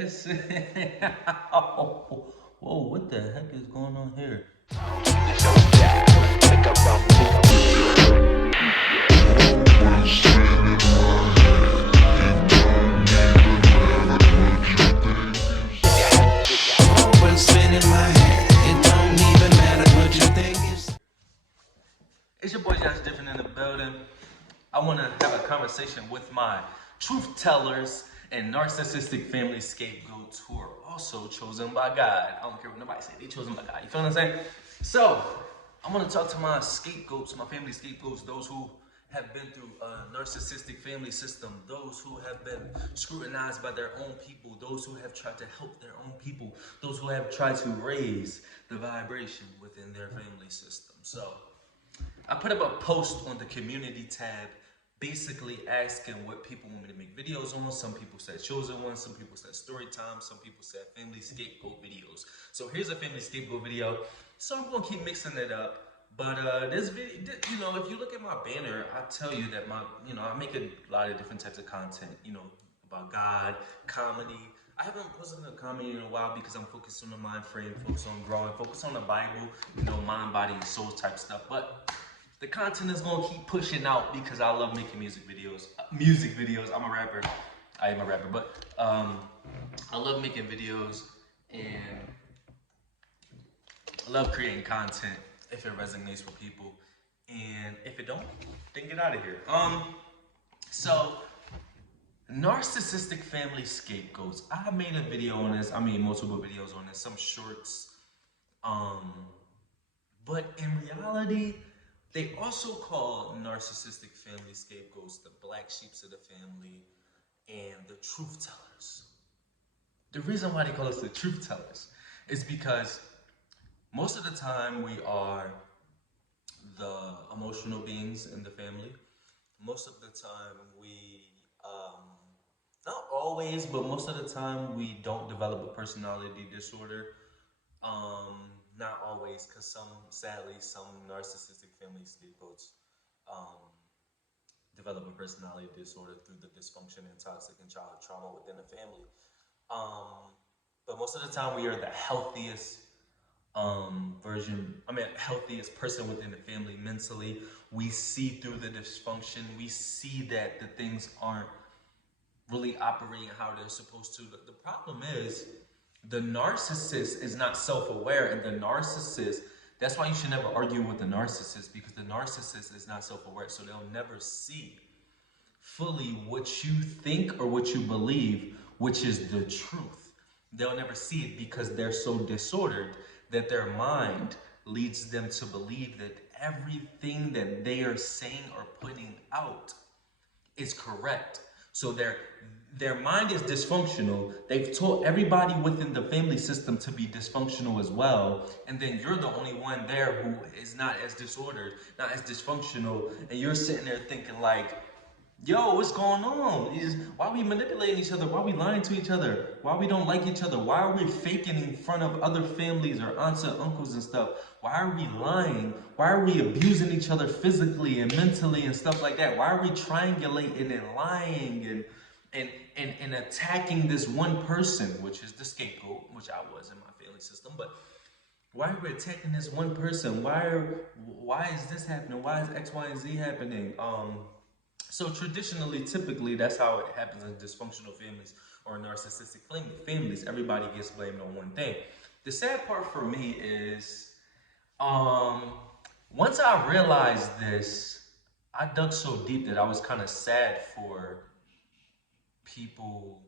Oh, whoa, what the heck is going on here? It's your boy Joshdifferent in the building. I want to have a conversation with my truth tellers and narcissistic family scapegoats who are also chosen by God. I don't care what nobody say, they chosen by God. You feel what I'm saying? So, I want to talk to my scapegoats, my family scapegoats, those who have been through a narcissistic family system, those who have been scrutinized by their own people, those who have tried to help their own people, those who have tried to raise the vibration within their family system. So, I put up a post on the community tab basically asking what people want me to make videos on. Some people said chosen ones, some people said story time, some people said family scapegoat videos. So here's a family scapegoat video. So I'm gonna keep mixing it up. But this video, you know, if you look at my banner, I tell you that I make a lot of different types of content, about God, comedy. I haven't posted a comedy in a while because I'm focused on the mind frame, focused on growing, focused on the Bible, mind, body, and soul type stuff. But the content is gonna keep pushing out because I love making music videos. I'm a rapper. I am a rapper, but I love making videos and I love creating content if it resonates with people. And if it don't, then get out of here. So narcissistic family scapegoats. I made a video on this. I made multiple videos on this, some shorts. But in reality, they also call narcissistic family scapegoats the black sheeps of the family and the truth tellers. The reason why they call us the truth tellers is because most of the time we are the emotional beings in the family. Most of the time we, not always, but most of the time we don't develop a personality disorder. Not always, because sadly, some narcissistic family scapegoats develop a personality disorder through the dysfunction and toxic and childhood trauma within the family. But most of the time, we are the healthiest healthiest person within the family mentally. We see through the dysfunction. We see that the things aren't really operating how they're supposed to. The problem is, the narcissist is not self-aware, and the narcissist, that's why you should never argue with the narcissist, because the narcissist is not self-aware, so they'll never see fully what you think or what you believe, which is the truth. They'll never see it because they're so disordered that their mind leads them to believe that everything that they are saying or putting out is correct. So their mind is dysfunctional. They've taught everybody within the family system to be dysfunctional as well. And then you're the only one there who is not as disordered, not as dysfunctional. And you're sitting there thinking like, yo, what's going on? Why are we manipulating each other? Why are we lying to each other? Why we don't like each other? Why are we faking in front of other families or aunts and uncles and stuff? Why are we lying? Why are we abusing each other physically and mentally and stuff like that? Why are we triangulating and lying and attacking this one person, which is the scapegoat, which I was in my family system, but why are we attacking this one person? Why is this happening? Why is X, Y, and Z happening? So traditionally, typically, that's how it happens in dysfunctional families or narcissistic families. Everybody gets blamed on one thing. The sad part for me is, once I realized this, I dug so deep that I was kind of sad for people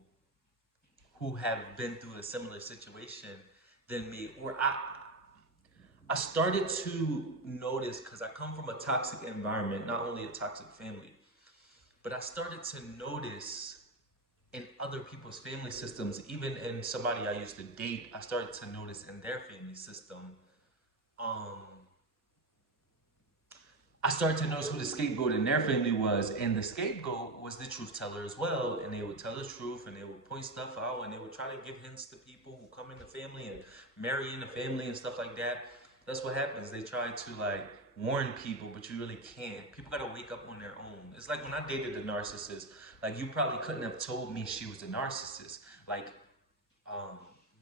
who have been through a similar situation than me. Or I started to notice, because I come from a toxic environment, not only a toxic family, but I started to notice in other people's family systems, even in somebody I used to date, I started to notice in their family system, I started to notice who the scapegoat in their family was, and the scapegoat was the truth teller as well, and they would tell the truth, and they would point stuff out, and they would try to give hints to people who come in the family and marry in the family and stuff like that. That's what happens. They try to warn people, but you really can't. People gotta wake up on their own. It's like when I dated a narcissist, you probably couldn't have told me she was a narcissist.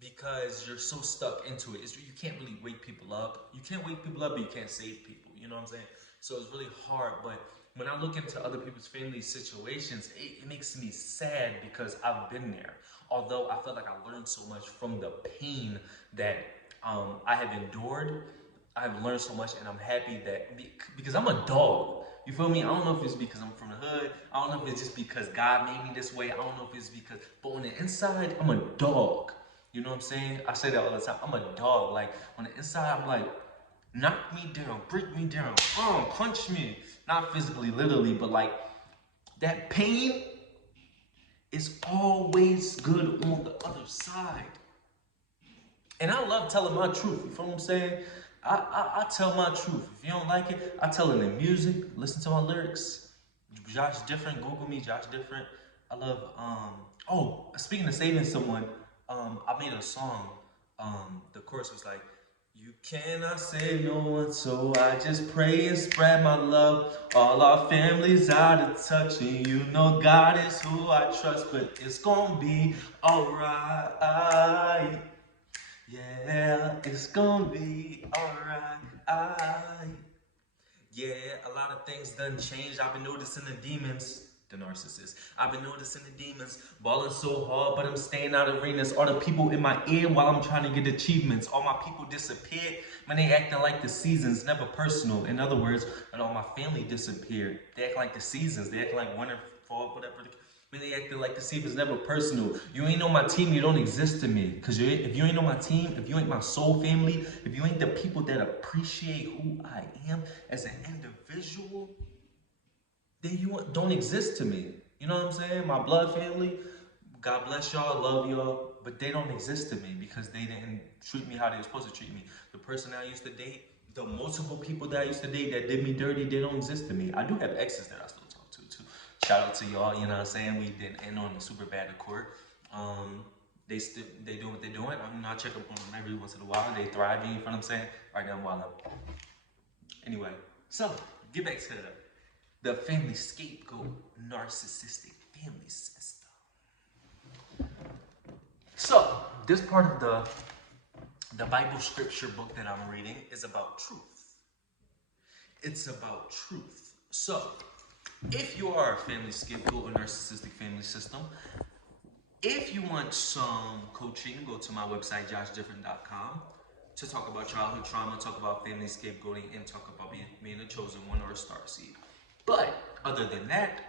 because you're so stuck into it. You can't really wake people up. You can't wake people up, but you can't save people. You know what I'm saying? So it's really hard. But when I look into other people's family situations, it makes me sad because I've been there. Although I feel like I learned so much from the pain that I have endured, I've learned so much, and I'm happy that because I'm a dog. You feel me? I don't know if it's because I'm from the hood. I don't know if it's just because God made me this way. I don't know if it's because, but on the inside, I'm a dog. You know what I'm saying? I say that all the time. I'm a dog. Like on the inside, I'm like, knock me down, break me down, punch me. Not physically, literally, but like that pain is always good on the other side. And I love telling my truth. You feel what I'm saying? I tell my truth. If you don't like it, I tell it in music. Listen to my lyrics. Joshdifferent. Google me, Joshdifferent. I love. Oh, speaking of saving someone, I made a song. The chorus was like, "You cannot save no one, so I just pray and spread my love. All our families out of touch, and you know God is who I trust, but it's gonna be alright. Yeah, it's gonna be alright. Yeah, a lot of things done changed. I've been noticing the demons, the narcissist. I've been noticing the demons balling so hard, but I'm staying out of arenas. All the people in my ear while I'm trying to get achievements. All my people disappeared when they acting like the seasons, never personal. In other words, when all my family disappeared, they act like the seasons. They act like winter, fall, whatever. When they acted like the seasons, never personal. You ain't on my team, you don't exist to me. Because if you ain't on my team, if you ain't my soul family, if you ain't the people that appreciate who I am as an individual, then you don't exist to me. You know what I'm saying? My blood family, God bless y'all, love y'all, but they don't exist to me because they didn't treat me how they were supposed to treat me. The person I used to date, the multiple people that I used to date that did me dirty, they don't exist to me. I do have exes that I still talk to too. Shout out to y'all, you know what I'm saying? We didn't end on a super bad accord. They do what they're doing. I'm not checking up on them every once in a while. They thriving, you know what I'm saying? Right now while I'm anyway. So get back to the family scapegoat narcissistic family system. So this part of the Bible scripture book that I'm reading is about truth. It's about truth. So if you are a family scapegoat or narcissistic family system, if you want some coaching, go to my website, joshdifferent.com, to talk about childhood trauma, talk about family scapegoating, and talk about being a chosen one or a star seed. But other than that,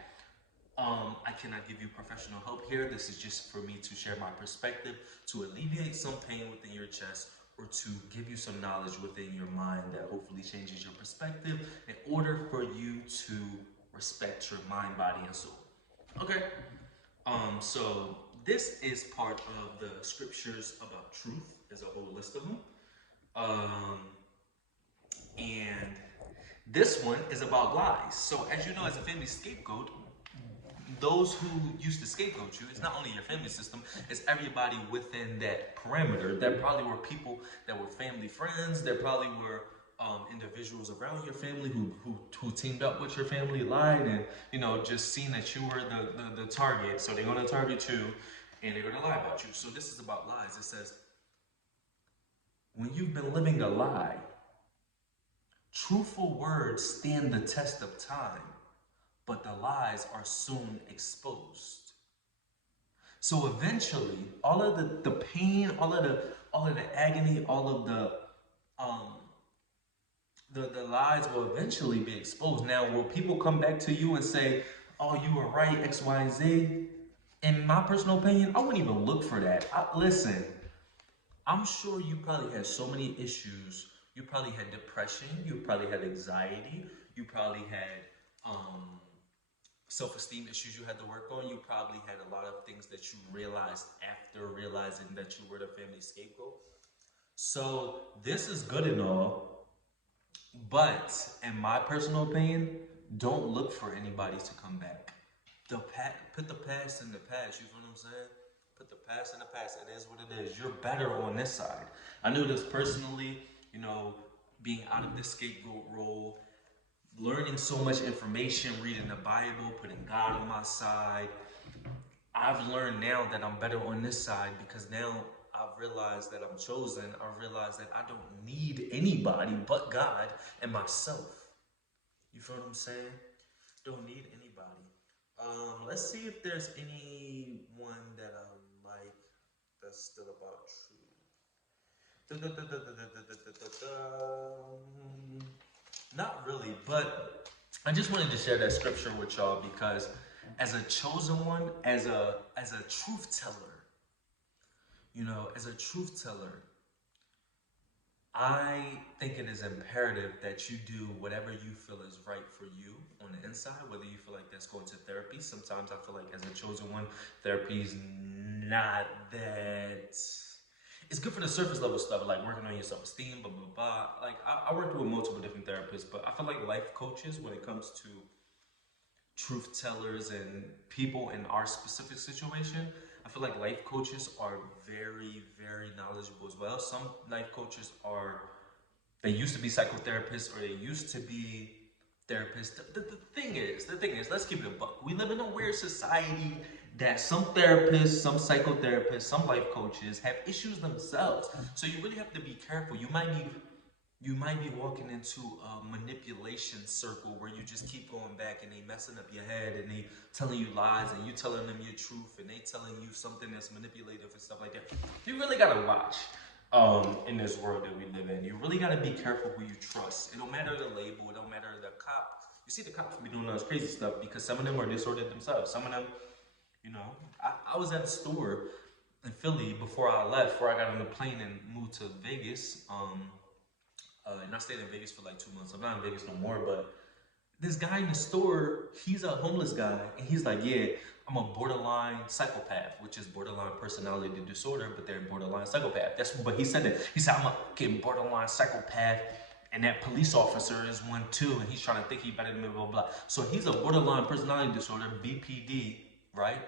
I cannot give you professional help here. This is just for me to share my perspective, to alleviate some pain within your chest, or to give you some knowledge within your mind that hopefully changes your perspective in order for you to respect your mind, body, and soul. Okay? So this is part of the scriptures about truth. There's a whole list of them. And this one is about lies. So as you know, as a family scapegoat, those who used to scapegoat you, it's not only your family system, it's everybody within that parameter. There probably were people that were family friends. There probably were individuals around your family who teamed up with your family, lied, and just seen that you were the target. So they're gonna target you, and they're gonna lie about you. So this is about lies. It says, when you've been living a lie, truthful words stand the test of time, but the lies are soon exposed. So eventually, all of the pain, all of the agony, all of the lies will eventually be exposed. Now, will people come back to you and say, "Oh, you were right, X, Y, and Z"? In my personal opinion, I wouldn't even look for that. Listen, I'm sure you probably had so many issues. You probably had depression. You probably had anxiety. You probably had self-esteem issues you had to work on. You probably had a lot of things that you realized after realizing that you were the family scapegoat. So this is good and all, but in my personal opinion, don't look for anybody to come back. Put the past in the past. You feel what I'm saying? Put the past in the past. It is what it is. You're better on this side. I knew this personally. Being out of the scapegoat role, learning so much information, reading the Bible, putting God on my side. I've learned now that I'm better on this side because now I've realized that I'm chosen. I've realized that I don't need anybody but God and myself. You feel what I'm saying? Don't need anybody. Let's see if there's anyone that I like that's still about truth. Not really, but I just wanted to share that scripture with y'all because as a chosen one, as a truth teller, as a truth teller, I think it is imperative that you do whatever you feel is right for you on the inside, whether you feel like that's going to therapy. Sometimes I feel like as a chosen one, therapy is not that... It's good for the surface level stuff, like working on your self-esteem, blah, blah, blah. Like, I worked with multiple different therapists, but I feel like life coaches, when it comes to truth tellers and people in our specific situation, I feel like life coaches are very, very knowledgeable as well. Some life coaches they used to be psychotherapists or they used to be therapists. The thing is, let's keep it a buck. We live in a weird society that some therapists, some psychotherapists, some life coaches have issues themselves. So you really have to be careful. You might be walking into a manipulation circle where you just keep going back and they messing up your head and they telling you lies and you telling them your truth and they telling you something that's manipulative and stuff like that. You really gotta watch in this world that we live in. You really gotta be careful who you trust. It don't matter the label, it don't matter the cop. You see the cops be doing all this crazy stuff because some of them are disordered themselves. Some of them, I was at the store in Philly before I left, before I got on the plane and moved to Vegas. And I stayed in Vegas for like 2 months. I'm not in Vegas no more, but this guy in the store, he's a homeless guy, and he's like, yeah, I'm a borderline psychopath, which is borderline personality disorder, but they're borderline psychopath. But he said that. He said, I'm a borderline psychopath, and that police officer is one too, and he's trying to think he better than me, blah, blah, blah. So he's a borderline personality disorder, BPD, right?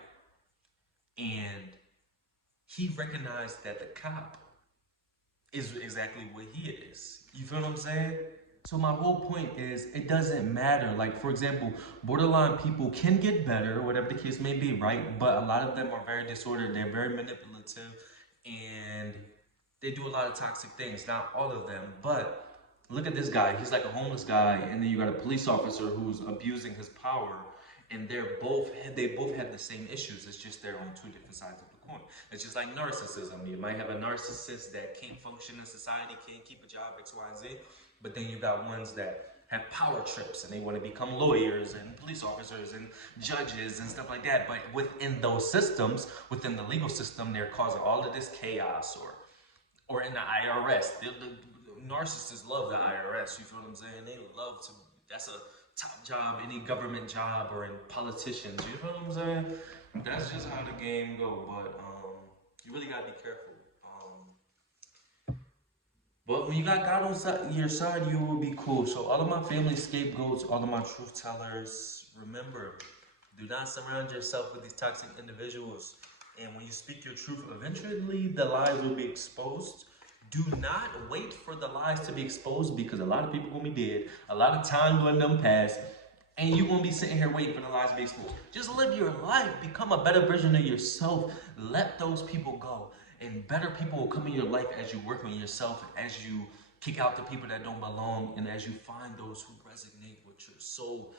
And he recognized that the cop is exactly what he is. You feel what I'm saying? So my whole point is, it doesn't matter. Like, for example, borderline people can get better, whatever the case may be, right? But a lot of them are very disordered. They're very manipulative, and they do a lot of toxic things. Not all of them, but look at this guy. He's like a homeless guy, and then you got a police officer who's abusing his power, and they both have the same issues. It's just they're on two different sides of the coin. It's just like narcissism. You might have a narcissist that can't function in society, can't keep a job, X, Y, and Z. But then you got ones that have power trips and they want to become lawyers and police officers and judges and stuff like that. But within those systems, within the legal system, they're causing all of this chaos. Or in the IRS. The narcissists love the IRS. You feel what I'm saying? They love to, that's a top job, any government job, or in politicians. You feel what I'm saying? That's just how the game go. But you really gotta be careful. But when you got God on your side, you will be cool. So all of my family scapegoats, all of my truth tellers, remember, do not surround yourself with these toxic individuals. And when you speak your truth, eventually the lies will be exposed. Do not wait for the lies to be exposed, because a lot of people will be dead. A lot of time going them past. And you won't be sitting here waiting for the lies to be exposed. Just live your life. Become a better version of yourself. Let those people go. And better people will come in your life as you work on yourself, as you kick out the people that don't belong, and as you find those who resonate with your soul.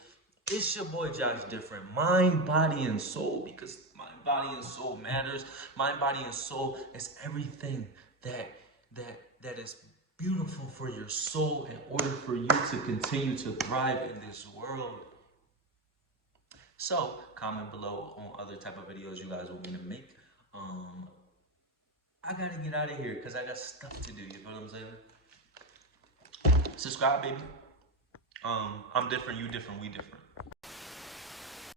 It's your boy Joshdifferent. Mind, body, and soul. Because mind, body, and soul matters. Mind, body, and soul is everything that is beautiful for your soul in order for you to continue to thrive in this world. So comment below on other type of videos you guys want me to make. I gotta get out of here because I got stuff to do. You know what I'm saying? Subscribe, baby. I'm different, you different, we different.